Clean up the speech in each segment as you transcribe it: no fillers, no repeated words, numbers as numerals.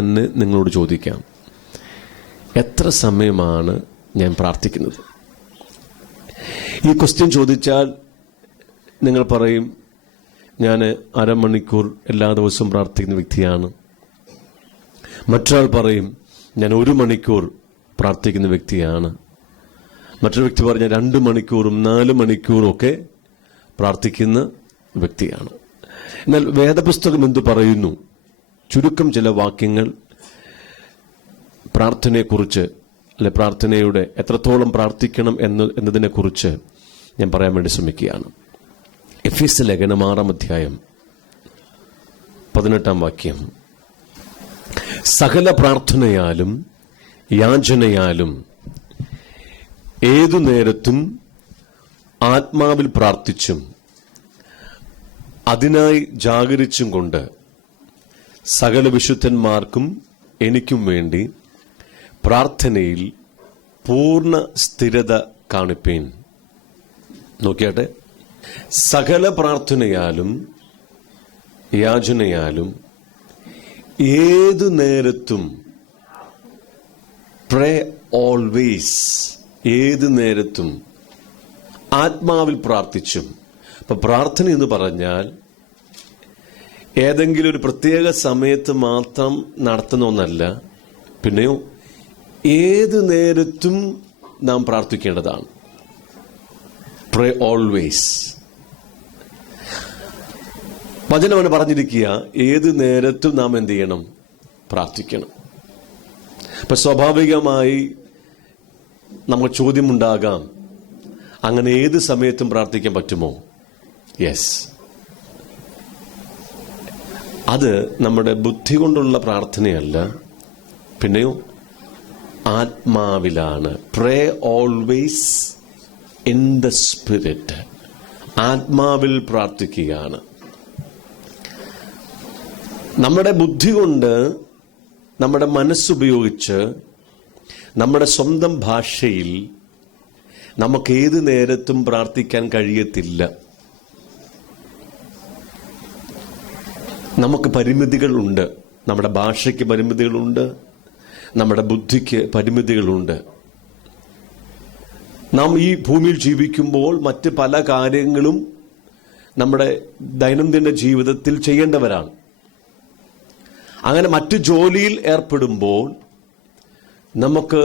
തന്നെ നിങ്ങളോട് ചോദിക്കാം, എത്ര സമയമാണ് ഞാൻ പ്രാർത്ഥിക്കുന്നത്? ഈ ക്വസ്റ്റ്യൻ ചോദിച്ചാൽ നിങ്ങൾ പറയും, ഞാൻ അരമണിക്കൂർ എല്ലാ ദിവസവും പ്രാർത്ഥിക്കുന്ന വ്യക്തിയാണ്. മറ്റൊരാൾ പറയും, ഞാൻ 1 മണിക്കൂർ പ്രാർത്ഥിക്കുന്ന വ്യക്തിയാണ്. മറ്റൊരു വ്യക്തി പറഞ്ഞാൽ 2 മണിക്കൂറും 4 മണിക്കൂറും ഒക്കെ പ്രാർത്ഥിക്കുന്ന വ്യക്തിയാണ്. എന്നാൽ വേദപുസ്തകം എന്തു പറയുന്നു? ചുരുക്കം ചില വാക്യങ്ങൾ പ്രാർത്ഥനയെക്കുറിച്ച്, അല്ലെ പ്രാർത്ഥനയുടെ എത്രത്തോളം പ്രാർത്ഥിക്കണം എന്നതിനെക്കുറിച്ച് ഞാൻ പറയാൻ വേണ്ടി ശ്രമിക്കുകയാണ്. എഫേസ്യ ലേഖനം 6-ാം അധ്യായം 18-ാം വാക്യം, സകല പ്രാർത്ഥനയാലും യാചനയാലും ഏതു നേരത്തും ആത്മാവിൽ പ്രാർത്ഥിച്ചും അതിനായി ജാഗരിച്ചും കൊണ്ട് സകല വിശുദ്ധന്മാർക്കും എനിക്കും വേണ്ടി പ്രാർത്ഥനയിൽ പൂർണ്ണ സ്ഥിരത കാണിപ്പീൻ. നോക്കിയാട്ടെ, സകല പ്രാർത്ഥനയാലും യാചനയാലും ഏതു നേരത്തും, പ്രേ ഓൾവേസ്, ഏതു നേരത്തും ആത്മാവിൽ പ്രാർത്ഥിച്ചും. അപ്പൊ പ്രാർത്ഥന എന്ന് പറഞ്ഞാൽ ഏതെങ്കിലും ഒരു പ്രത്യേക സമയത്ത് മാത്രം നടത്തുന്ന ഒന്നല്ല, പിന്നെയോ ഏതു നേരത്തും നാം പ്രാർത്ഥിക്കേണ്ടതാണ്. പ്രേ ഓൾവേസ്. വചനമാണ് പറഞ്ഞിരിക്കുക, ഏത് നേരത്തും നാം എന്ത് ചെയ്യണം? പ്രാർത്ഥിക്കണം. അപ്പൊ സ്വാഭാവികമായി നമുക്ക് ചോദ്യമുണ്ടാകാം, അങ്ങനെ ഏത് സമയത്തും പ്രാർത്ഥിക്കാൻ പറ്റുമോ? യെസ്. അത് നമ്മുടെ ബുദ്ധി കൊണ്ടുള്ള പ്രാർത്ഥനയല്ല, പിന്നെയോ ആത്മാവിലാണ്. പ്രേ ഓൾവേസ് ഇൻ ദ സ്പിരിറ്റ്. ആത്മാവിൽ പ്രാർത്ഥിക്കുകയാണ്. നമ്മുടെ ബുദ്ധി കൊണ്ട്, നമ്മുടെ മനസ്സുപയോഗിച്ച്, നമ്മുടെ സ്വന്തം ഭാഷയിൽ നമുക്ക് ഏത് നേരത്തും പ്രാർത്ഥിക്കാൻ കഴിയത്തില്ല. നമുക്ക് പരിമിതികളുണ്ട്. നമ്മുടെ ഭാഷയ്ക്ക് പരിമിതികളുണ്ട്, നമ്മുടെ ബുദ്ധിക്ക് പരിമിതികളുണ്ട്. നാം ഈ ഭൂമിയിൽ ജീവിക്കുമ്പോൾ മറ്റ് പല കാര്യങ്ങളും നമ്മുടെ ദൈനംദിന ജീവിതത്തിൽ ചെയ്യേണ്ടവരാണ്. അങ്ങനെ മറ്റു ജോലിയിൽ ഏർപ്പെടുമ്പോൾ നമുക്ക്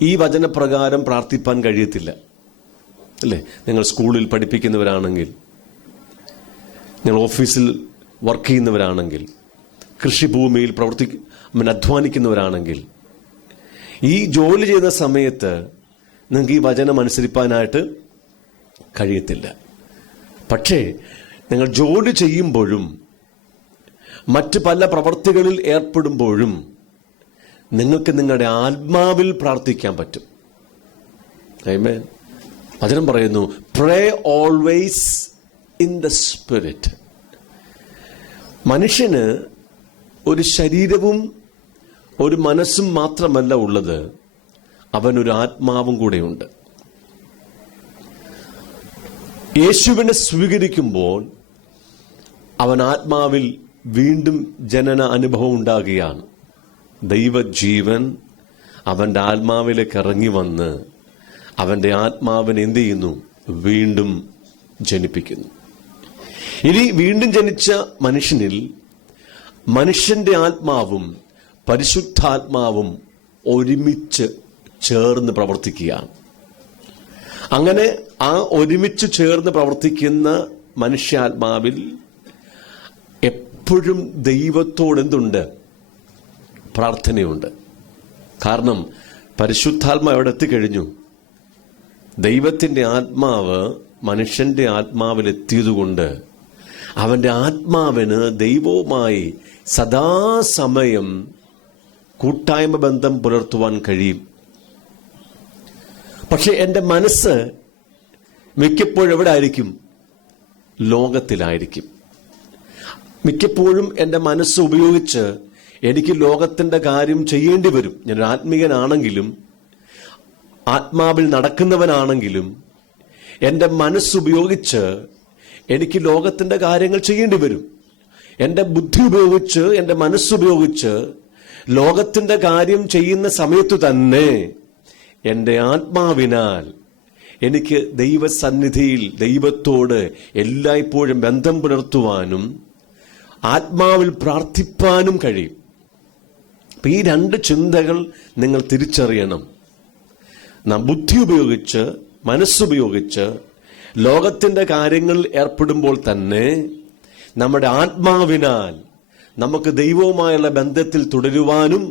ഈ വചനപ്രകാരം പ്രാർത്ഥിപ്പാൻ കഴിയത്തില്ല, അല്ലേ? നിങ്ങൾ സ്കൂളിൽ പഠിപ്പിക്കുന്നവരാണെങ്കിൽ, നിങ്ങൾ ഓഫീസിൽ വർക്ക് ചെയ്യുന്നവരാണെങ്കിൽ, കൃഷിഭൂമിയിൽ അധ്വാനിക്കുന്നവരാണെങ്കിൽ, ഈ ജോലി ചെയ്യുന്ന സമയത്ത് നിങ്ങൾക്ക് ഈ വചനം അനുസരിപ്പാനായിട്ട് കഴിയത്തില്ല. പക്ഷേ നിങ്ങൾ ജോലി ചെയ്യുമ്പോഴും മറ്റ് പല പ്രവർത്തികളിൽ ഏർപ്പെടുമ്പോഴും നിങ്ങൾക്ക് നിങ്ങളുടെ ആത്മാവിൽ പ്രാർത്ഥിക്കാൻ പറ്റും. ആമേൻ. വചനം പറയുന്നു, പ്രേ ഓൾവേസ് ഇൻ ദ സ്പിരിറ്റ്. മനുഷ്യന് ഒരു ശരീരവും ഒരു മനസ്സും മാത്രമല്ല ഉള്ളത്, അവനൊരു ആത്മാവും കൂടെയുണ്ട്. യേശുവിനെ സ്വീകരിക്കുമ്പോൾ അവൻ ആത്മാവിൽ വീണ്ടും ജനന അനുഭവം ഉണ്ടാകുകയാണ്. ദൈവജീവൻ അവന്റെ ആത്മാവിലേക്ക് ഇറങ്ങി വന്ന് അവന്റെ ആത്മാവിനെ എന്ത് ചെയ്യുന്നു? വീണ്ടും ജനിപ്പിക്കുന്നു. ഇനി വീണ്ടും ജനിച്ച മനുഷ്യനിൽ മനുഷ്യന്റെ ആത്മാവും പരിശുദ്ധാത്മാവും ഒരുമിച്ച് ചേർന്ന് പ്രവർത്തിക്കുകയാണ്. അങ്ങനെ ആ ഒരുമിച്ച് ചേർന്ന് പ്രവർത്തിക്കുന്ന മനുഷ്യാത്മാവിൽ എപ്പോഴും ദൈവത്തോട് എന്തുണ്ട്? പ്രാർത്ഥനയുണ്ട്. കാരണം പരിശുദ്ധാത്മാവ് എവിടെ എത്തിക്കഴിഞ്ഞു? ദൈവത്തിന്റെ ആത്മാവ് മനുഷ്യന്റെ ആത്മാവിലെത്തിയതുകൊണ്ട് അവന്റെ ആത്മാവിന് ദൈവവുമായി സദാസമയം കൂട്ടായ്മ ബന്ധം പുലർത്തുവാൻ കഴിയും. പക്ഷെ എൻ്റെ മനസ്സ് മിക്കപ്പോഴും എവിടെ ആയിരിക്കും? ലോകത്തിലായിരിക്കും. മിക്കപ്പോഴും എൻ്റെ മനസ്സ് ഉപയോഗിച്ച് എനിക്ക് ലോകത്തിന്റെ കാര്യം ചെയ്യേണ്ടി വരും. ഞാനൊരു ആത്മീയനാണെങ്കിലും ആത്മാവിൽ നടക്കുന്നവനാണെങ്കിലും എൻ്റെ മനസ്സുപയോഗിച്ച് എനിക്ക് ലോകത്തിന്റെ കാര്യങ്ങൾ ചെയ്യേണ്ടി വരും. എൻ്റെ ബുദ്ധി ഉപയോഗിച്ച്, എൻ്റെ മനസ്സുപയോഗിച്ച് ലോകത്തിന്റെ കാര്യം ചെയ്യുന്ന സമയത്തു തന്നെ എൻ്റെ ആത്മാവിനാൽ എനിക്ക് ദൈവസന്നിധിയിൽ ദൈവത്തോട് എല്ലായ്പ്പോഴും ബന്ധം പുലർത്തുവാനും ആത്മാവിൽ പ്രാർത്ഥിപ്പാനും കഴിയും. അപ്പൊ ഈ രണ്ട് ചിന്തകൾ നിങ്ങൾ തിരിച്ചറിയണം. നാം ബുദ്ധി ഉപയോഗിച്ച്, മനസ്സുപയോഗിച്ച് ലോകത്തിന്റെ കാര്യങ്ങളിൽ ഏർപ്പെടുമ്പോൾ തന്നെ നമ്മുടെ ആത്മാവിനാൽ നമുക്ക് ദൈവവുമായുള്ള ബന്ധത്തിൽ തുടരുവാനും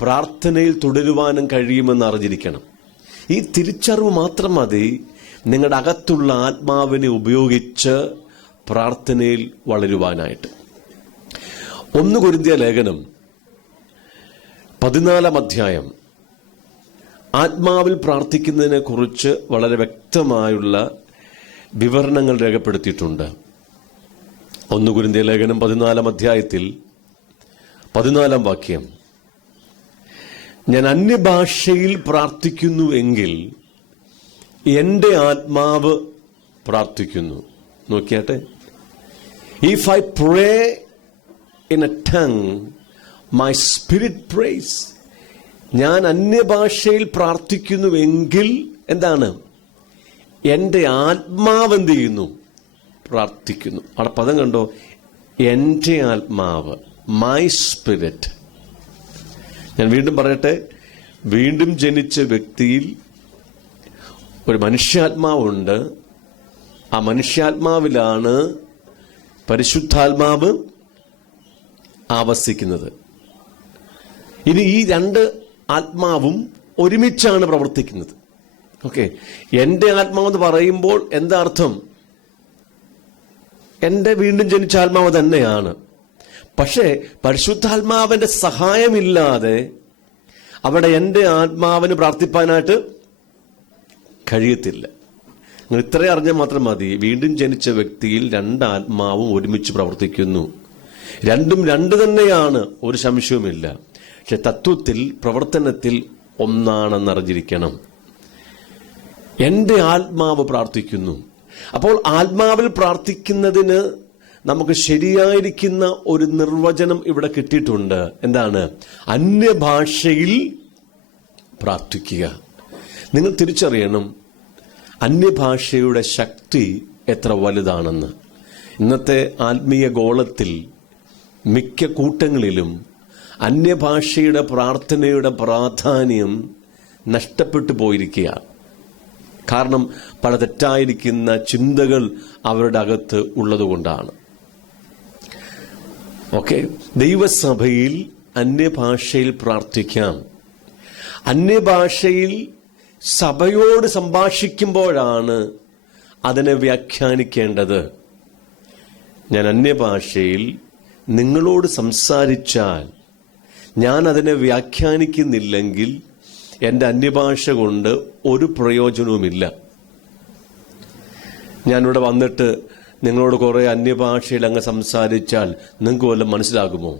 പ്രാർത്ഥനയിൽ തുടരുവാനും കഴിയുമെന്ന് അറിഞ്ഞിരിക്കണം. ഈ തിരിച്ചറിവ് മാത്രം മതി നിങ്ങളുടെ അകത്തുള്ള ആത്മാവിനെ ഉപയോഗിച്ച് പ്രാർത്ഥനയിൽ വളരുവാനായിട്ട്. 1 കൊരിന്ത്യർ ലേഖനം 14 അധ്യായം ആത്മാവിൽ പ്രാർത്ഥിക്കുന്നതിനെ കുറിച്ച് വളരെ വ്യക്തമായുള്ള വിവരണങ്ങൾ രേഖപ്പെടുത്തിയിട്ടുണ്ട്. 1 കൊരിന്ത്യർ ലേഖനം 14 അധ്യായത്തിൽ 14 വാക്യം, ഞാൻ അന്യഭാഷയിൽ പ്രാർത്ഥിക്കുന്നു എങ്കിൽ എന്റെ ആത്മാവ് പ്രാർത്ഥിക്കുന്നു. നോക്കിയാട്ടെ, if I pray in a tongue my spirit prays. ഞാൻ അന്യഭാഷയിൽ പ്രാർത്ഥിക്കുന്നുവെങ്കിൽ എന്താണ്? എന്റെ ആത്മാവ് എന്ത് ചെയ്യുന്നു? പ്രാർത്ഥിക്കുന്നു. അവിടെ പദം കണ്ടോ? എന്റെ ആത്മാവ്, മൈ സ്പിരിറ്റ്. ഞാൻ വീണ്ടും പറയട്ടെ, വീണ്ടും ജനിച്ച വ്യക്തിയിൽ ഒരു മനുഷ്യാത്മാവുണ്ട്. ആ മനുഷ്യാത്മാവിലാണ് പരിശുദ്ധാത്മാവ് ആവസിക്കുന്നത്. ഇനി ഈ രണ്ട് ആത്മാവും ഒരുമിച്ചാണ് പ്രവർത്തിക്കുന്നത്. ഓക്കെ, എന്റെ ആത്മാവെന്ന് പറയുമ്പോൾ എന്താ അർത്ഥം? എന്റെ വീണ്ടും ജനിച്ച ആത്മാവ് തന്നെയാണ്. പക്ഷേ പരിശുദ്ധാത്മാവിന്റെ സഹായമില്ലാതെ അവിടെ എന്റെ ആത്മാവിന് പ്രാർത്ഥിപ്പാനായിട്ട് കഴിയത്തില്ല. നിങ്ങൾ ഇത്രയും അറിഞ്ഞാൽ മാത്രം മതി. വീണ്ടും ജനിച്ച വ്യക്തിയിൽ രണ്ട് ആത്മാവും ഒരുമിച്ച് പ്രവർത്തിക്കുന്നു. രണ്ടും രണ്ട് തന്നെയാണ്, ഒരു സംശയവുമില്ല. പക്ഷെ തത്വത്തിൽ, പ്രവർത്തനത്തിൽ ഒന്നാണെന്നറിഞ്ഞിരിക്കണം. എന്റെ ആത്മാവ് പ്രാർത്ഥിക്കുന്നു. അപ്പോൾ ആത്മാവിൽ പ്രാർത്ഥിക്കുന്നതിന് നമുക്ക് ശരിയായിരിക്കുന്ന ഒരു നിർവചനം ഇവിടെ കിട്ടിയിട്ടുണ്ട്. എന്താണ്? അന്യഭാഷയിൽ പ്രാർത്ഥിക്കുക. നിങ്ങൾ തിരിച്ചറിയണം അന്യഭാഷയുടെ ശക്തി എത്ര വലുതാണെന്ന്. ഇന്നത്തെ ആത്മീയ ഗോളത്തിൽ മിക്ക കൂട്ടങ്ങളിലും അന്യഭാഷയുടെ പ്രാർത്ഥനയുടെ പ്രാധാന്യം നഷ്ടപ്പെട്ടു പോയിരിക്കുകയാണ്. കാരണം പല തെറ്റായിരിക്കുന്ന ചിന്തകൾ അവരുടെ അകത്ത് ഉള്ളതുകൊണ്ടാണ്. ഓക്കെ, ദൈവസഭയിൽ അന്യഭാഷയിൽ പ്രാർത്ഥിക്കാം. അന്യഭാഷയിൽ സഭയോട് സംഭാഷിക്കുമ്പോഴാണ് അതിനെ വ്യാഖ്യാനിക്കേണ്ടത്. ഞാൻ അന്യഭാഷയിൽ നിങ്ങളോട് സംസാരിച്ചാൽ ഞാൻ അതിനെ വ്യാഖ്യാനിക്കുന്നില്ലെങ്കിൽ എൻ്റെ അന്യഭാഷ കൊണ്ട് ഒരു പ്രയോജനവുമില്ല. ഞാനിവിടെ വന്നിട്ട് നിങ്ങളോട് കുറെ അന്യഭാഷയിൽ അങ്ങ് സംസാരിച്ചാൽ നിങ്ങൾക്ക് വല്ലതും മനസ്സിലാകുമോ?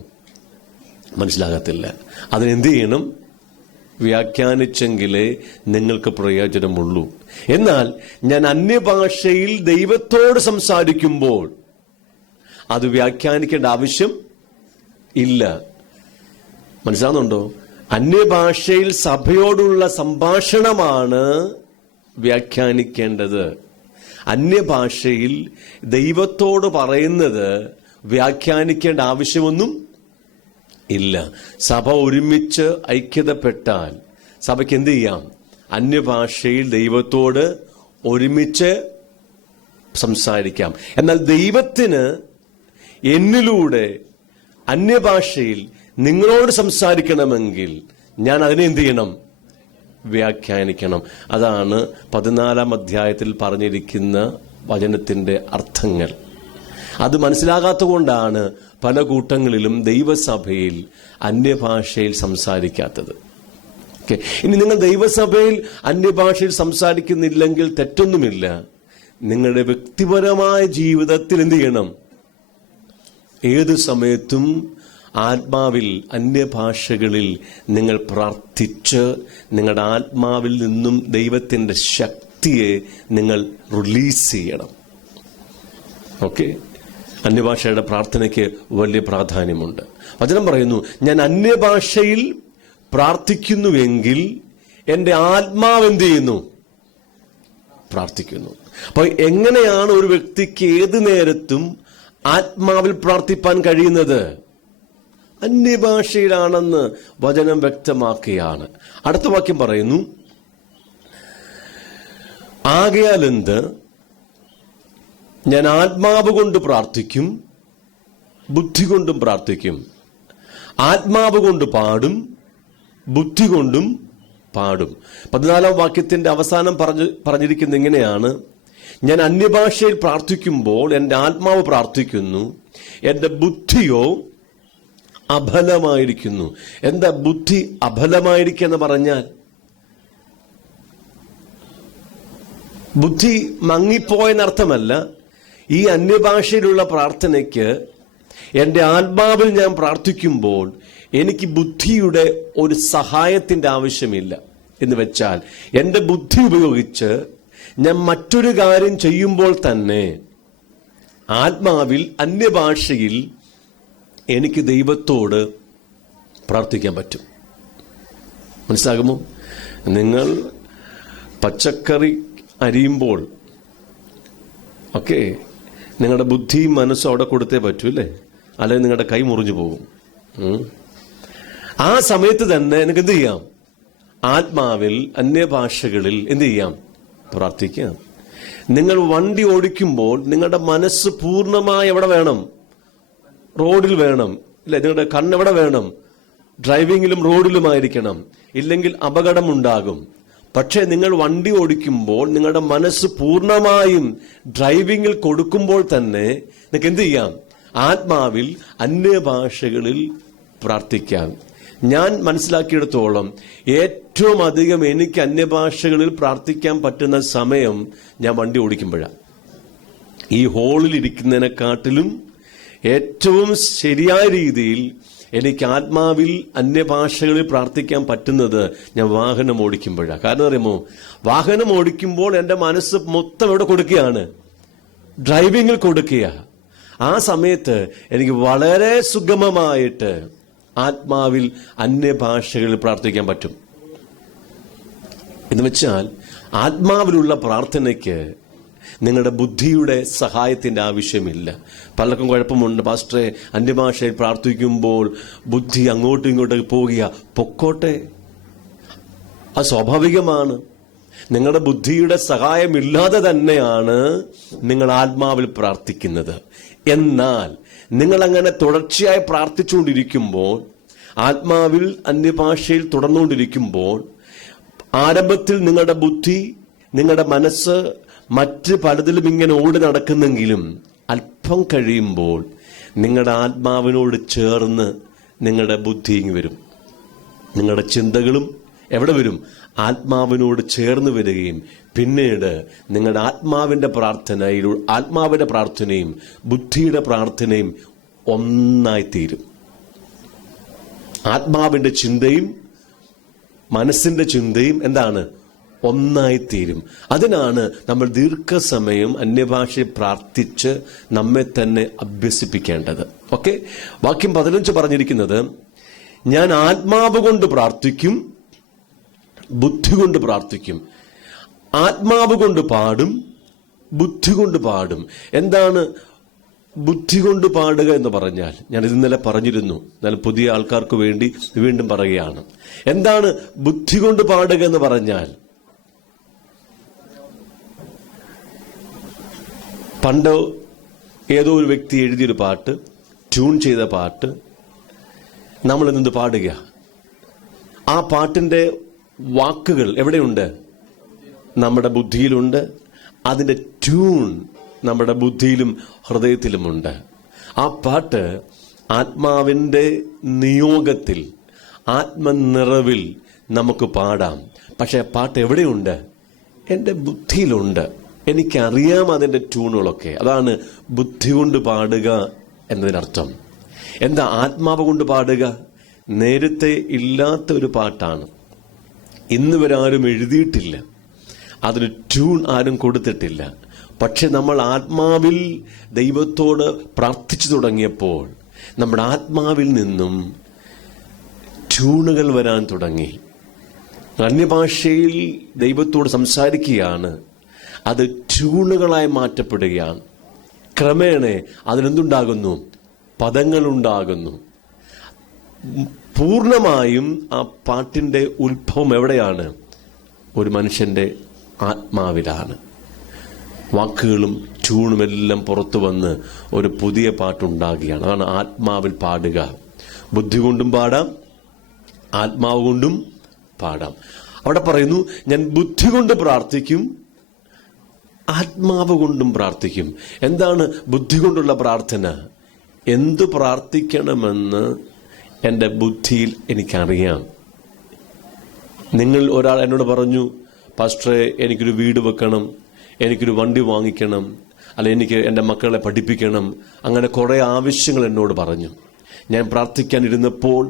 മനസ്സിലാകത്തില്ല. അതിനെന്ത് ചെയ്യണം? വ്യാഖ്യാനിച്ചെങ്കിലേ നിങ്ങൾക്ക് പ്രയോജനമുള്ളൂ. എന്നാൽ ഞാൻ അന്യഭാഷയിൽ ദൈവത്തോട് സംസാരിക്കുമ്പോൾ അത് വ്യാഖ്യാനിക്കേണ്ട ആവശ്യം ഇല്ല. മനസ്സിലാകുന്നുണ്ടോ? അന്യഭാഷയിൽ സഭയോടുള്ള സംഭാഷണമാണ് വ്യാഖ്യാനിക്കേണ്ടത്. അന്യഭാഷയിൽ ദൈവത്തോട് പറയുന്നത് വ്യാഖ്യാനിക്കേണ്ട ആവശ്യമൊന്നും ഇല്ല. സഭ ഒരുമിച്ച് ഐക്യതപ്പെട്ടാൽ സഭയ്ക്ക് എന്ത് ചെയ്യാം? അന്യഭാഷയിൽ ദൈവത്തോട് ഒരുമിച്ച് സംസാരിക്കാം. എന്നാൽ ദൈവത്തിന് എന്നിലൂടെ അന്യഭാഷയിൽ നിങ്ങളോട് സംസാരിക്കണമെങ്കിൽ ഞാൻ അതിനെ എന്ത് ചെയ്യണം? വ്യാഖ്യാനിക്കണം. അതാണ് 14 അധ്യായത്തിൽ പറഞ്ഞിരിക്കുന്ന വചനത്തിന്റെ അർത്ഥങ്ങൾ. അത് മനസ്സിലാകാത്ത കൊണ്ടാണ് പല കൂട്ടങ്ങളിലും ദൈവസഭയിൽ അന്യഭാഷയിൽ സംസാരിക്കാത്തത്. ഓക്കെ, ഇനി നിങ്ങൾ ദൈവസഭയിൽ അന്യഭാഷയിൽ സംസാരിക്കുന്നില്ലെങ്കിൽ തെറ്റൊന്നുമില്ല. നിങ്ങളുടെ വ്യക്തിപരമായ ജീവിതത്തിൽ എന്ത് ചെയ്യണം? ഏതു സമയത്തും ആത്മാവിൽ അന്യഭാഷകളിൽ നിങ്ങൾ പ്രാർത്ഥിച്ച് നിങ്ങളുടെ ആത്മാവിൽ നിന്നും ദൈവത്തിന്റെ ശക്തിയെ നിങ്ങൾ റിലീസ് ചെയ്യണം. ഓക്കെ, അന്യഭാഷയുടെ പ്രാർത്ഥനയ്ക്ക് വലിയ പ്രാധാന്യമുണ്ട്. വചനം പറയുന്നു, ഞാൻ അന്യഭാഷയിൽ പ്രാർത്ഥിക്കുന്നുവെങ്കിൽ എൻ്റെ ആത്മാവ് എന്ത് ചെയ്യുന്നു? പ്രാർത്ഥിക്കുന്നു. അപ്പൊ എങ്ങനെയാണ് ഒരു വ്യക്തിക്ക് ഏത് നേരത്തും ആത്മാവിൽ പ്രാർത്ഥിപ്പാൻ കഴിയുന്നത്? അന്യഭാഷയിലാണെന്ന് വചനം വ്യക്തമാക്കുകയാണ്. അടുത്ത വാക്യം പറയുന്നു, ആകയാൽ എന്ത്? ഞാൻ ആത്മാവ് കൊണ്ട് പ്രാർത്ഥിക്കും, ബുദ്ധി കൊണ്ടും പ്രാർത്ഥിക്കും. ആത്മാവ് കൊണ്ട് പാടും, ബുദ്ധി കൊണ്ടും പാടും. 14 വാക്യത്തിന്റെ അവസാനം പറഞ്ഞിരിക്കുന്നത് ഇങ്ങനെയാണ്, ഞാൻ അന്യഭാഷയിൽ പ്രാർത്ഥിക്കുമ്പോൾ എൻ്റെ ആത്മാവ് പ്രാർത്ഥിക്കുന്നു, എൻ്റെ ബുദ്ധിയോ അബലമായിരിക്കുന്നു. എന്താ ബുദ്ധി അബലമായിരിക്കുക എന്ന് പറഞ്ഞാൽ? ബുദ്ധി മങ്ങിപ്പോയെന്നർത്ഥമല്ല. ഈ അന്യഭാഷയിലുള്ള പ്രാർത്ഥനയ്ക്ക് എൻ്റെ ആത്മാവിൽ ഞാൻ പ്രാർത്ഥിക്കുമ്പോൾ എനിക്ക് ബുദ്ധിയുടെ ഒരു സഹായത്തിന്റെ ആവശ്യമില്ല. എന്ന് വെച്ചാൽ എൻ്റെ ബുദ്ധി ഉപയോഗിച്ച് ഞാൻ മറ്റൊരു കാര്യം ചെയ്യുമ്പോൾ തന്നെ ആത്മാവിൽ അന്യഭാഷയിൽ എനിക്ക് ദൈവത്തോട് പ്രാർത്ഥിക്കാൻ പറ്റും. മനസ്സിലാകുമോ? നിങ്ങൾ പച്ചക്കറി അരിയുമ്പോൾ നിങ്ങളുടെ ബുദ്ധിയും മനസ്സും അവിടെ കൊടുത്തേ പറ്റൂ, അല്ലേ? അല്ലെങ്കിൽ നിങ്ങളുടെ കൈ മുറിഞ്ഞു പോകും. ആ സമയത്ത് തന്നെ നിങ്ങൾക്ക് എന്ത് ചെയ്യാം? ആത്മാവിൽ അന്യഭാഷകളിൽ എന്ത് ചെയ്യാം? പ്രാർത്ഥിക്കാം. നിങ്ങൾ വണ്ടി ഓടിക്കുമ്പോൾ നിങ്ങളുടെ മനസ്സ് പൂർണ്ണമായി എവിടെ വേണം? റോഡിൽ വേണം, അല്ലെ? നിങ്ങളുടെ കണ്ണെവിടെ വേണം? ഡ്രൈവിംഗിലും റോഡിലുമായിരിക്കണം. ഇല്ലെങ്കിൽ അപകടമുണ്ടാകും. പക്ഷേ നിങ്ങൾ വണ്ടി ഓടിക്കുമ്പോൾ നിങ്ങളുടെ മനസ്സ് പൂർണ്ണമായും ഡ്രൈവിംഗിൽ കൊടുക്കുമ്പോൾ തന്നെ നിങ്ങൾക്ക് എന്ത് ചെയ്യാം? ആത്മാവിൽ അന്യഭാഷകളിൽ പ്രാർത്ഥിക്കാം. ഞാൻ മനസ്സിലാക്കിയെടുത്തോളം ഏറ്റവും അധികം എനിക്ക് അന്യഭാഷകളിൽ പ്രാർത്ഥിക്കാൻ പറ്റുന്ന സമയം ഞാൻ വണ്ടി ഓടിക്കുമ്പോഴാണ്. ഈ ഹോളിൽ ഇരിക്കുന്നതിനെക്കാട്ടിലും ഏറ്റവും ശരിയായ രീതിയിൽ എനിക്ക് ആത്മാവിൽ അന്യഭാഷകളിൽ പ്രാർത്ഥിക്കാൻ പറ്റുന്നത് ഞാൻ വാഹനം ഓടിക്കുമ്പോഴാണ്. കാരണം അറിയാമോ, വാഹനം ഓടിക്കുമ്പോൾ എൻ്റെ മനസ്സ് മൊത്തം എവിടെ കൊടുക്കുകയാണ്? ഡ്രൈവിംഗിൽ കൊടുക്കുക. ആ സമയത്ത് എനിക്ക് വളരെ സുഗമമായിട്ട് ആത്മാവിൽ അന്യഭാഷകളിൽ പ്രാർത്ഥിക്കാൻ പറ്റും. എന്ന് വെച്ചാൽ ആത്മാവിലുള്ള പ്രാർത്ഥനയ്ക്ക് നിങ്ങളുടെ ബുദ്ധിയുടെ സഹായത്തിന്റെ ആവശ്യമില്ല. പലർക്കും കുഴപ്പമുണ്ട്, പാസ്റ്ററെ അന്യഭാഷയിൽ പ്രാർത്ഥിക്കുമ്പോൾ ബുദ്ധി അങ്ങോട്ടും ഇങ്ങോട്ടും പോകുക. പൊക്കോട്ടെ, അത് സ്വാഭാവികമാണ്. നിങ്ങളുടെ ബുദ്ധിയുടെ സഹായമില്ലാതെ തന്നെയാണ് നിങ്ങൾ ആത്മാവിൽ പ്രാർത്ഥിക്കുന്നത്. എന്നാൽ നിങ്ങൾ അങ്ങനെ തുടർച്ചയായി പ്രാർത്ഥിച്ചുകൊണ്ടിരിക്കുമ്പോൾ, ആത്മാവിൽ അന്യഭാഷയിൽ തുടർന്നുകൊണ്ടിരിക്കുമ്പോൾ, ആരംഭത്തിൽ നിങ്ങളുടെ ബുദ്ധി, നിങ്ങളുടെ മനസ്സ് മറ്റ് പലതിലും ഇങ്ങനെ ഓടി നടക്കുന്നെങ്കിലും അല്പം കഴിയുമ്പോൾ നിങ്ങളുടെ ആത്മാവിനോട് ചേർന്ന് നിങ്ങളുടെ ബുദ്ധി ഇങ്ങ് വരും. നിങ്ങളുടെ ചിന്തകളും എവിടെ വരും? ആത്മാവിനോട് ചേർന്ന് വരികയും പിന്നീട് നിങ്ങളുടെ ആത്മാവിന്റെ പ്രാർത്ഥനയും ബുദ്ധിയുടെ പ്രാർത്ഥനയും ഒന്നായിത്തീരും. ആത്മാവിന്റെ ചിന്തയും മനസ്സിന്റെ ചിന്തയും എന്താണ്? ഒന്നായിത്തീരും. അതിനാണ് നമ്മൾ ദീർഘസമയം അന്യഭാഷയെ പ്രാർത്ഥിച്ച് നമ്മെ തന്നെ അഭ്യസിപ്പിക്കേണ്ടത്. ഓക്കെ, വാക്യം 15 പറഞ്ഞിരിക്കുന്നത്, ഞാൻ ആത്മാവ് കൊണ്ട് പ്രാർത്ഥിക്കും, ബുദ്ധി കൊണ്ട് പ്രാർത്ഥിക്കും. ആത്മാവ് കൊണ്ട് പാടും, ബുദ്ധി കൊണ്ട് പാടും. എന്താണ് ബുദ്ധി കൊണ്ട് പാടുക എന്ന് പറഞ്ഞാൽ? ഞാൻ ഇന്നലെ പറഞ്ഞിരുന്നു, എന്നാൽ പുതിയ ആൾക്കാർക്ക് വേണ്ടി വീണ്ടും പറയുകയാണ്. എന്താണ് ബുദ്ധി കൊണ്ട് പാടുക എന്ന് പറഞ്ഞാൽ? പണ്ട് ഏതോ ഒരു വ്യക്തി എഴുതിയൊരു പാട്ട്, ട്യൂൺ ചെയ്ത പാട്ട് നമ്മൾ നിന്ന് പാടുക. ആ പാട്ടിന്റെ വാക്കുകൾ എവിടെയുണ്ട്? നമ്മുടെ ബുദ്ധിയിലുണ്ട്. അതിന്റെ ട്യൂൺ നമ്മുടെ ബുദ്ധിയിലും ഹൃദയത്തിലുമുണ്ട്. ആ പാട്ട് ആത്മാവിന്റെ നിയോഗത്തിൽ, ആത്മനിറവിൽ നമുക്ക് പാടാം. പക്ഷെ ആ പാട്ട് എവിടെയുണ്ട്? എൻ്റെ ബുദ്ധിയിലുണ്ട്. എനിക്കറിയാം അതിന്റെ ട്യൂണുകളൊക്കെ. അതാണ് ബുദ്ധി കൊണ്ട് പാടുക എന്നതിനർത്ഥം. എന്താ ആത്മാവ് കൊണ്ട് പാടുക? നേരത്തെ ഇല്ലാത്ത ഒരു പാട്ടാണ്. ഇന്ന് വരെ ആരും എഴുതിയിട്ടില്ല, അതിന് ട്യൂൺ ആരും കൊടുത്തിട്ടില്ല. പക്ഷെ നമ്മൾ ആത്മാവിൽ ദൈവത്തോട് പ്രാർത്ഥിച്ചു തുടങ്ങിയപ്പോൾ നമ്മുടെ ആത്മാവിൽ നിന്നും ട്യൂണുകൾ വരാൻ തുടങ്ങി. അന്യഭാഷയിൽ ദൈവത്തോട് സംസാരിക്കുകയാണ്, അത് ട്യൂണുകളായി മാറ്റപ്പെടുകയാണ്. ക്രമേണ അതിനെന്തുണ്ടാകുന്നു? പദങ്ങളുണ്ടാകുന്നു. പൂർണ്ണമായും ആ പാട്ടിന്റെ ഉത്ഭവം എവിടെയാണ്? ഒരു മനുഷ്യന്റെ ആത്മാവിലാണ്. വാക്കുകളും ട്യൂണുമെല്ലാം പുറത്തു വന്ന് ഒരു പുതിയ പാട്ടുണ്ടാകുകയാണ്. അതാണ് ആത്മാവിൽ പാടുക. ബുദ്ധി കൊണ്ടും പാടാം, ആത്മാവ് കൊണ്ടും പാടാം. അവിടെ പറയുന്നു, ഞാൻ ബുദ്ധി കൊണ്ട് പ്രാർത്ഥിക്കും, ആത്മാവ് കൊണ്ടും പ്രാർത്ഥിക്കും. എന്താണ് ബുദ്ധി കൊണ്ടുള്ള പ്രാർത്ഥന? എന്തു പ്രാർത്ഥിക്കണമെന്ന് എൻ്റെ ബുദ്ധിയിൽ എനിക്കറിയാം. നിങ്ങൾ ഒരാൾ എന്നോട് പറഞ്ഞു, പാസ്റ്ററെ എനിക്കൊരു വീട് വെക്കണം, എനിക്കൊരു വണ്ടി വാങ്ങിക്കണം, അല്ല എനിക്ക് എൻ്റെ മക്കളെ പഠിപ്പിക്കണം, അങ്ങനെ കുറേ ആവശ്യങ്ങൾ എന്നോട് പറഞ്ഞു. ഞാൻ പ്രാർത്ഥിക്കാനിരുന്നപ്പോൾ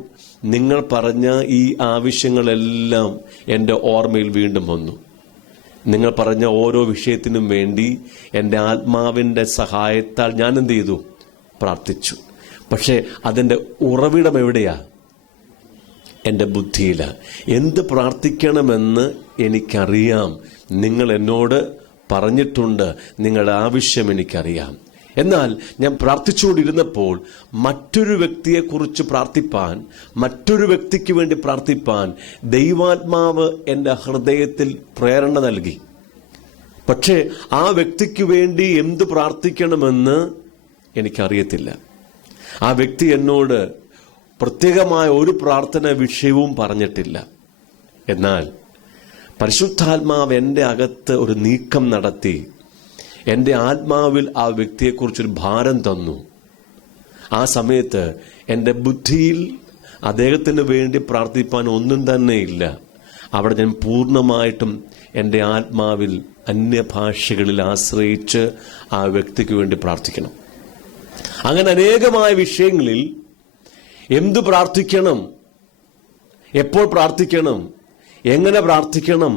നിങ്ങൾ പറഞ്ഞ ഈ ആവശ്യങ്ങളെല്ലാം എൻ്റെ ഓർമ്മയിൽ വീണ്ടും വന്നു. നിങ്ങൾ പറഞ്ഞ ഓരോ വിഷയത്തിനും വേണ്ടി എൻ്റെ ആത്മാവിൻ്റെ സഹായത്താൽ ഞാൻ എന്ത് ചെയ്തു? പ്രാർത്ഥിച്ചു. പക്ഷെ അതിൻ്റെ ഉറവിടം എവിടെയാ? എൻ്റെ ബുദ്ധിയില. എന്ത് പ്രാർത്ഥിക്കണമെന്ന് എനിക്കറിയാം. നിങ്ങൾ എന്നോട് പറഞ്ഞിട്ടുണ്ട്, നിങ്ങളുടെ ആവശ്യം എനിക്കറിയാം. എന്നാൽ ഞാൻ പ്രാർത്ഥിച്ചുകൊണ്ടിരുന്നപ്പോൾ മറ്റൊരു വ്യക്തിയെക്കുറിച്ച് പ്രാർത്ഥിപ്പാൻ, മറ്റൊരു വ്യക്തിക്ക് വേണ്ടി പ്രാർത്ഥിപ്പാൻ ദൈവാത്മാവ് എൻ്റെ ഹൃദയത്തിൽ പ്രേരണ നൽകി. പക്ഷേ ആ വ്യക്തിക്ക് വേണ്ടി എന്ത് പ്രാർത്ഥിക്കണമെന്ന് എനിക്കറിയത്തില്ല. ആ വ്യക്തി എന്നോട് പ്രത്യേകമായ ഒരു പ്രാർത്ഥന വിഷയവും പറഞ്ഞിട്ടില്ല. എന്നാൽ പരിശുദ്ധാത്മാവ് എൻ്റെ അകത്ത് ഒരു നീക്കം നടത്തി എൻ്റെ ആത്മാവിൽ ആ വ്യക്തിയെക്കുറിച്ചൊരു ഭാരം തന്നു. ആ സമയത്ത് എൻ്റെ ബുദ്ധിയിൽ അദ്ദേഹത്തിന് വേണ്ടി പ്രാർത്ഥിപ്പാൻ ഒന്നും തന്നെ ഇല്ല. അവിടെ ഞാൻ പൂർണ്ണമായിട്ടും എൻ്റെ ആത്മാവിൽ അന്യഭാഷകളിൽ ആശ്രയിച്ച് ആ വ്യക്തിക്ക് വേണ്ടി പ്രാർത്ഥിക്കണം. അങ്ങനെ അനേകമായ വിഷയങ്ങളിൽ എന്തു പ്രാർത്ഥിക്കണം, എപ്പോൾ പ്രാർത്ഥിക്കണം, എങ്ങനെ പ്രാർത്ഥിക്കണം